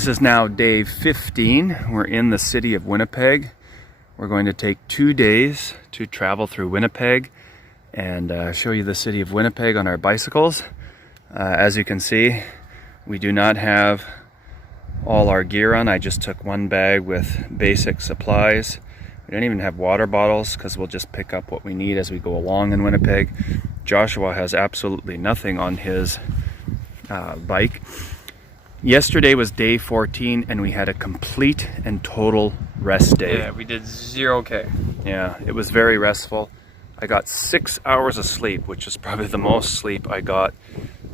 This is now day 15. We're in the city of Winnipeg. We're going to take 2 days to travel through Winnipeg and show you the city of Winnipeg on our bicycles. As you can see, we do not have all our gear on. I just took one bag with basic supplies. We don't even have water bottles because we'll just pick up what we need as we go along in Winnipeg. Joshua has absolutely nothing on his bike. Yesterday was day 14 and we had a complete and total rest day. Yeah, we did 0K. Yeah, it was very restful. I got 6 hours of sleep, which is probably the most sleep I got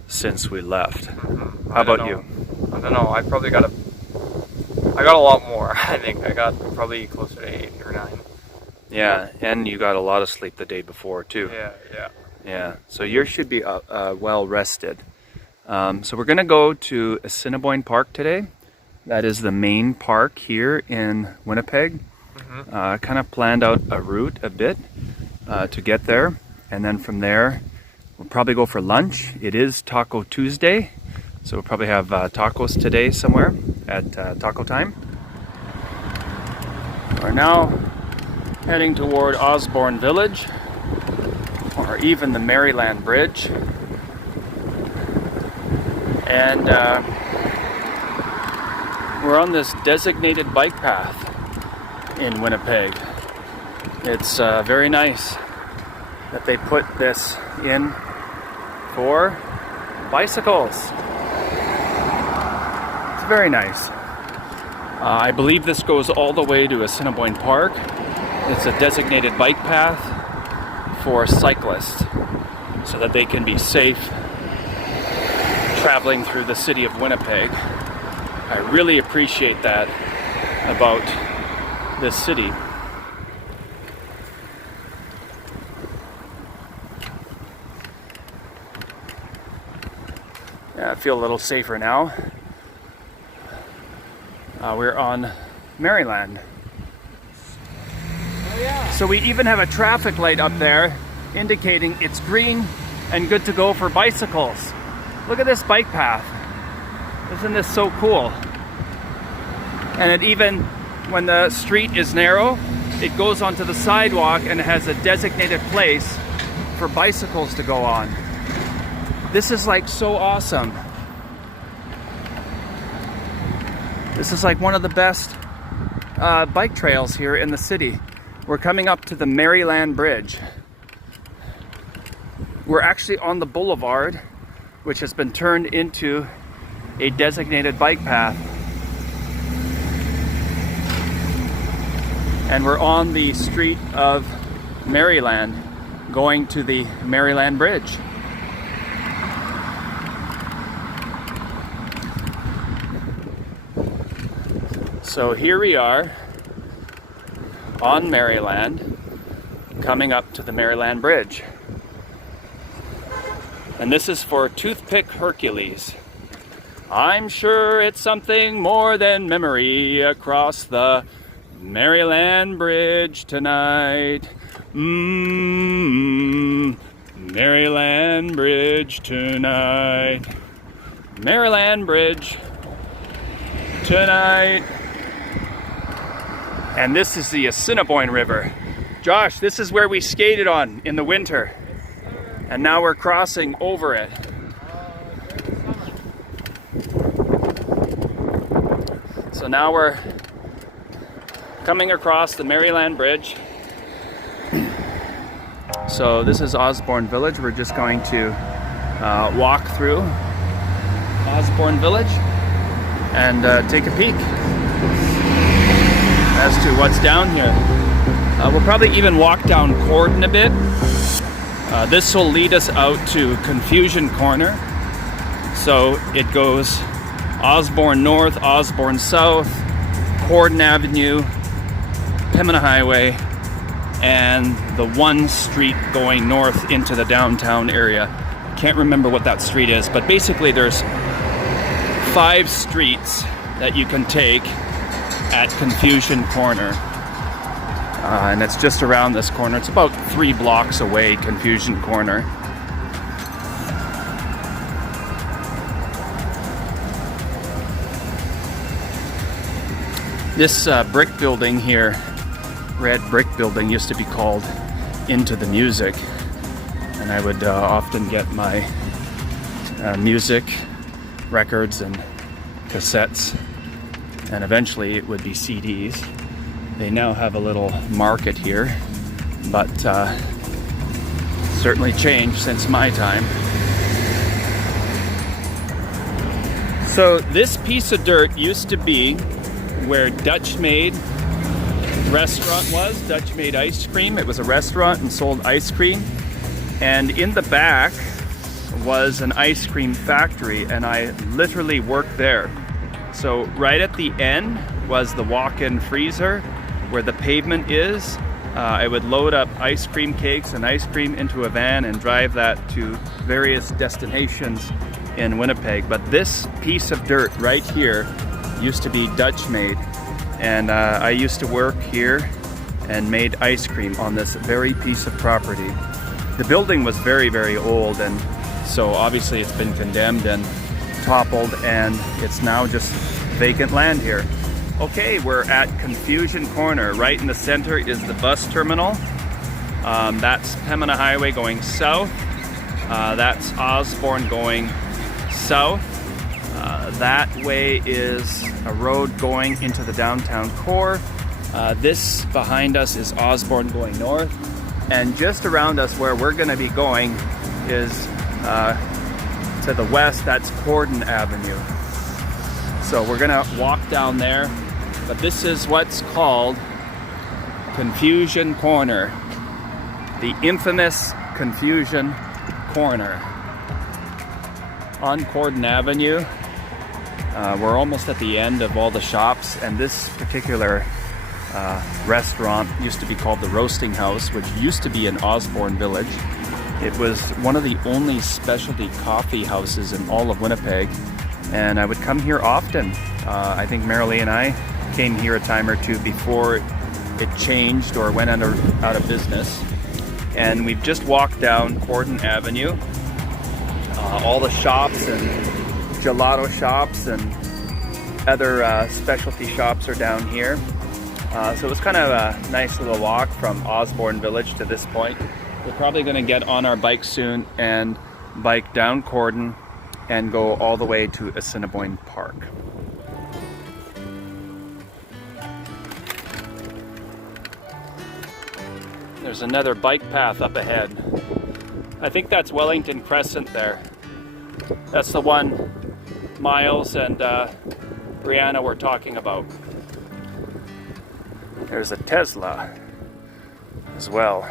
since we left. How about you? I don't know. I got a lot more. I think I got probably closer to 8 or 9. Yeah, and you got a lot of sleep the day before too. Yeah. So you should be well rested. So we're going to go to Assiniboine Park today. That is the main park here in Winnipeg. Kind of planned out a route a bit to get there. And then from there, we'll probably go for lunch. It is Taco Tuesday. So we'll probably have tacos today somewhere at taco time. We're now heading toward Osborne Village, or even the Maryland Bridge. And we're on this designated bike path in Winnipeg. It's very nice that they put this in for bicycles. It's very nice. I believe this goes all the way to Assiniboine Park. It's a designated bike path for cyclists so that they can be safe traveling through the city of Winnipeg. I really appreciate that about this city. Yeah, I feel a little safer now. We're on Maryland. Oh, yeah. So we even have a traffic light up there indicating it's green and good to go for bicycles. Look at this bike path. Isn't this so cool? And it even, when the street is narrow, it goes onto the sidewalk and it has a designated place for bicycles to go on. This is like so awesome. This is like one of the best bike trails here in the city. We're coming up to the Maryland Bridge. We're actually on the boulevard, which has been turned into a designated bike path. And we're on the street of Maryland, going to the Maryland Bridge. So here we are on Maryland, coming up to the Maryland Bridge. And this is for Toothpick Hercules. I'm sure it's something more than memory across the Maryland Bridge tonight. Maryland Bridge tonight. Maryland Bridge tonight. And this is the Assiniboine River. Josh, this is where we skated on in the winter. And now we're crossing over it. So now we're coming across the Maryland Bridge. So this is Osborne Village. We're just going to walk through Osborne Village and take a peek as to what's down here. We'll probably even walk down Corden a bit. This will lead us out to Confusion Corner. So it goes Osborne North, Osborne South, Corden Avenue, Pembina Highway, and the one street going north into the downtown area. Can't remember what that street is, but basically there's 5 streets that you can take at Confusion Corner. And it's just around this corner. It's about 3 blocks away, Confusion Corner. This brick building here, red brick building, used to be called Into the Music, and I would often get my music records and cassettes, and eventually it would be CDs. They now have a little market here, but certainly changed since my time. So this piece of dirt used to be where Dutch Maid restaurant was, Dutch Maid Ice Cream. It was a restaurant and sold ice cream. And in the back was an ice cream factory, and I literally worked there. So right at the end was the walk-in freezer where the pavement is. I would load up ice cream cakes and ice cream into a van and drive that to various destinations in Winnipeg. But this piece of dirt right here used to be Dutch Maid, and I used to work here and made ice cream on this very piece of property. The building was very, very old, and so obviously it's been condemned and toppled, and it's now just vacant land here. Okay, we're at Confusion Corner. Right in the center is the bus terminal. That's Pembina Highway going south. That's Osborne going south. That way is a road going into the downtown core. This behind us is Osborne going north. And just around us where we're going to be going is to the west, that's Corden Avenue. So we're going to walk down there. But this is what's called Confusion Corner. The infamous Confusion Corner. On Corden Avenue, we're almost at the end of all the shops, and this particular restaurant used to be called the Roasting House, which used to be in Osborne Village. It was one of the only specialty coffee houses in all of Winnipeg, and I would come here often. I think Marilee and I came here a time or two before it changed or went out of business. And we've just walked down Corden Avenue. All the shops and gelato shops and other specialty shops are down here. So it was kind of a nice little walk from Osborne Village to this point. We're probably going to get on our bike soon and bike down Corden and go all the way to Assiniboine Park. There's another bike path up ahead. I think that's Wellington Crescent there. That's the one Miles and Brianna were talking about. There's a Tesla as well.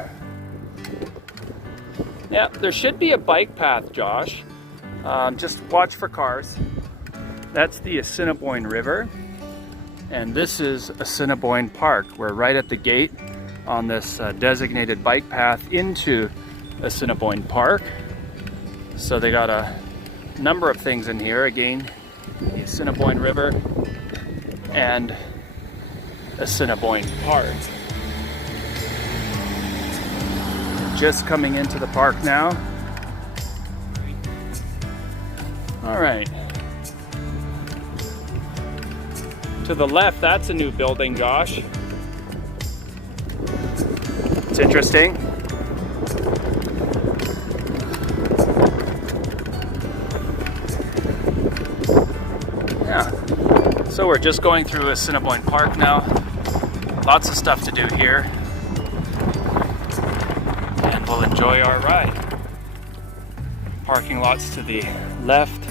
Yeah, there should be a bike path, Josh. Just watch for cars. That's the Assiniboine River. And this is Assiniboine Park. We're right at the gate on this designated bike path into Assiniboine Park. So they got a number of things in here. Again, the Assiniboine River and Assiniboine Park. Just coming into the park now. All right. To the left, that's a new building, Josh. It's interesting. Yeah. So we're just going through Assiniboine Park now. Lots of stuff to do here. And we'll enjoy our ride. Parking lots to the left.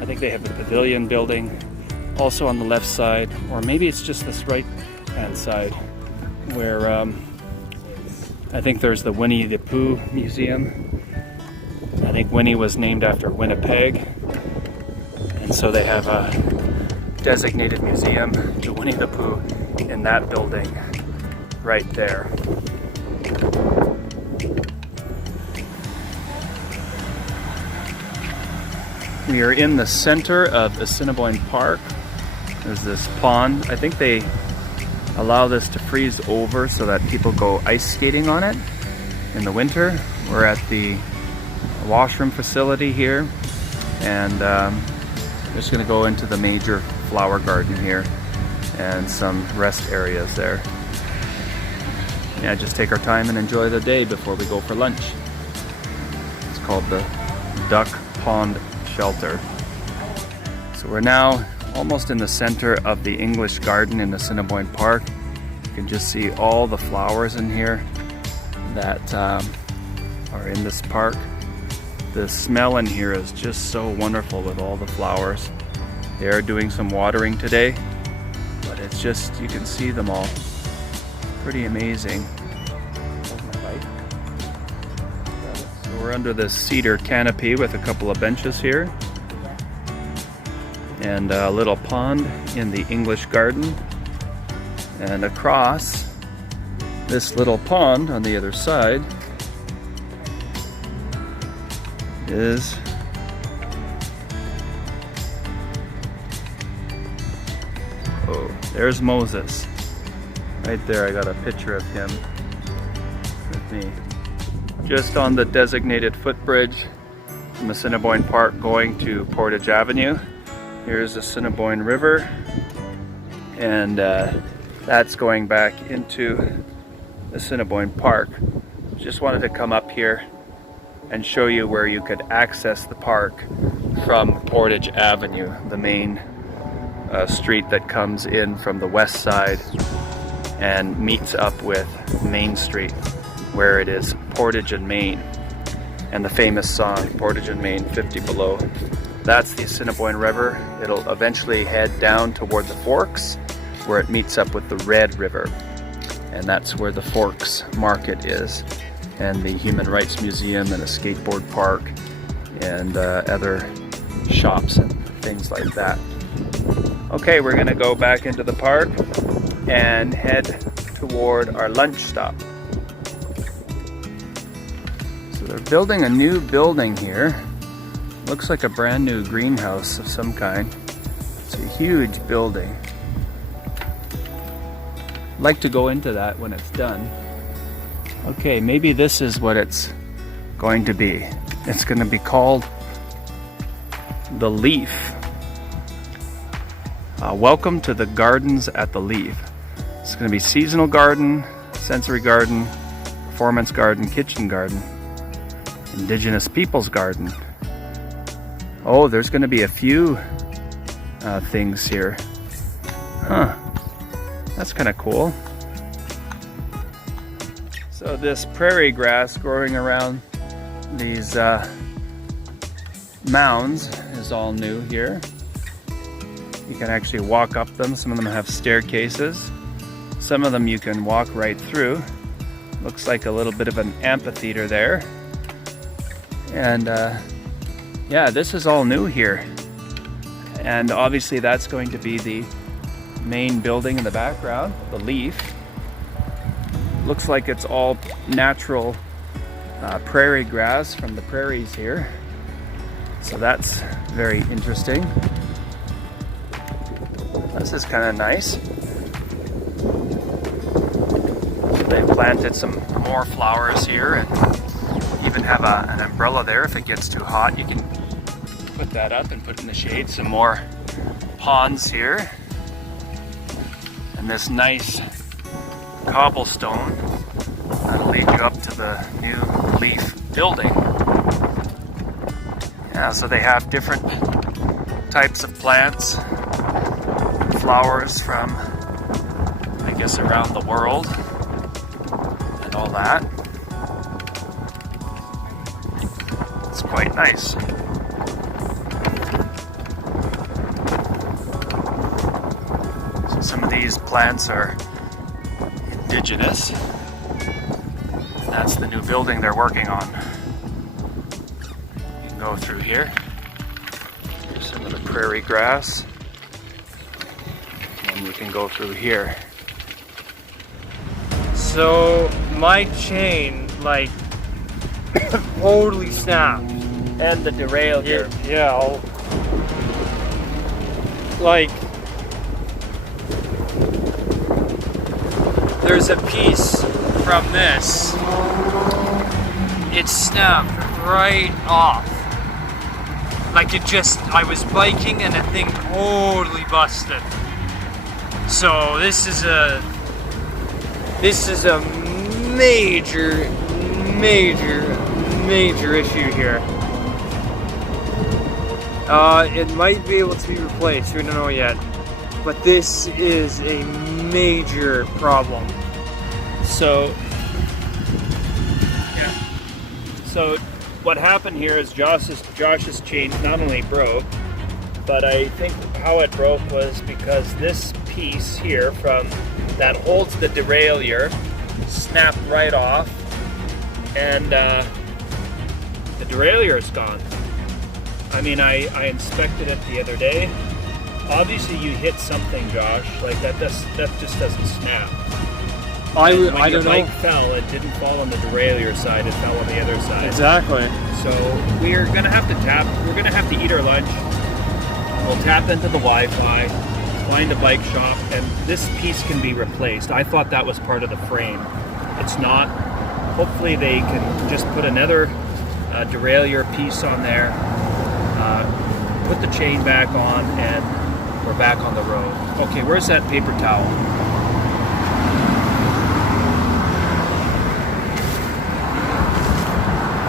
I think they have a pavilion building also on the left side, or maybe it's just this right hand side where I think there's the Winnie the Pooh Museum. I think Winnie was named after Winnipeg, and so they have a designated museum to Winnie the Pooh in that building right there. We are in the center of Assiniboine Park. There's this pond. I think they allow this to freeze over so that people go ice skating on it in the winter. We're at the washroom facility here, and just gonna go into the major flower garden here and some rest areas there. Yeah, just take our time and enjoy the day before we go for lunch. It's called the Duck Pond Shelter. So we're now almost in the center of the English Garden in Assiniboine Park. You can just see all the flowers in here that are in this park. The smell in here is just so wonderful with all the flowers. They are doing some watering today, but it's just, you can see them all. Pretty amazing. So we're under this cedar canopy with a couple of benches here, and a little pond in the English Garden. And across this little pond on the other side is there's Moses. Right there, I got a picture of him with me. Just on the designated footbridge from Assiniboine Park going to Portage Avenue. Here's the Assiniboine River, and that's going back into Assiniboine Park. Just wanted to come up here and show you where you could access the park from Portage Avenue, the main street that comes in from the west side and meets up with Main Street, where it is Portage and Main, and the famous song Portage and Main 50 Below. That's the Assiniboine River. It'll eventually head down toward the Forks, where it meets up with the Red River, and that's where the Forks Market is, and the Human Rights Museum and a skateboard park and other shops and things like that. Okay, we're gonna go back into the park and head toward our lunch stop. So they're building a new building here. Looks like a brand new greenhouse of some kind. It's a huge building. I'd like to go into that when it's done. Okay, maybe this is what it's going to be. It's going to be called The Leaf. Welcome to the Gardens at the Leaf. It's going to be seasonal garden, sensory garden, performance garden, kitchen garden, Indigenous people's garden. Oh, there's going to be a few things here. Huh. That's kind of cool. So this prairie grass growing around these mounds is all new here. You can actually walk up them. Some of them have staircases. Some of them you can walk right through. Looks like a little bit of an amphitheater there. And yeah, this is all new here. And obviously that's going to be the main building in the background, the Leaf. Looks like it's all natural prairie grass from the prairies here. So that's very interesting. This is kind of nice. They've planted some more flowers here and even have an umbrella there. If it gets too hot, you can put that up and put it in the shade. Some more ponds here. And this nice cobblestone that'll lead you up to the new Leaf building. Yeah, so they have different types of plants, flowers from, I guess, around the world and all that. It's quite nice. So some of these plants are indigenous. That's the new building they're working on. You can go through here. Here's some of the prairie grass. And you can go through here. So my chain like totally snapped. And the derail here. Yeah. Like there's a piece from this. It snapped right off. Like it just, I was biking and the thing totally busted. So this is a major issue here. It might be able to be replaced, we don't know yet. But this is a major problem. So, yeah. So what happened here is Josh's chain not only broke, but I think how it broke was because this piece here from that holds the derailleur snapped right off, and the derailleur is gone. I mean, I inspected it the other day. Obviously, you hit something, Josh. Like that just doesn't snap. I When don't your know. bike fell, it didn't fall on the derailleur side. It fell on the other side. Exactly. So we're gonna have to tap. We're gonna have to eat our lunch. We'll tap into the Wi-Fi, find a bike shop, and this piece can be replaced. I thought that was part of the frame. It's not. Hopefully they can just put another derailleur piece on there, put the chain back on, and we're back on the road. Okay, where's that paper towel?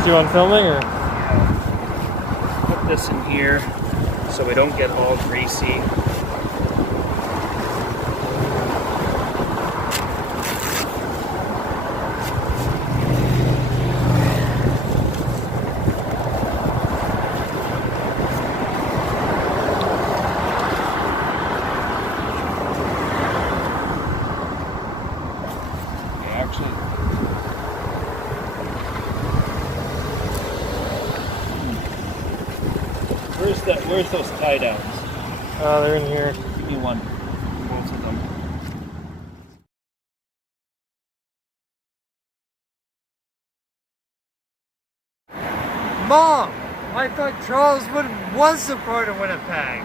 Do you want filming or? Put this in here so we don't get all greasy. Where's those tie downs? Oh, they're in here. Give me one. Both of them. Mom! I thought Charles was a part of Winnipeg.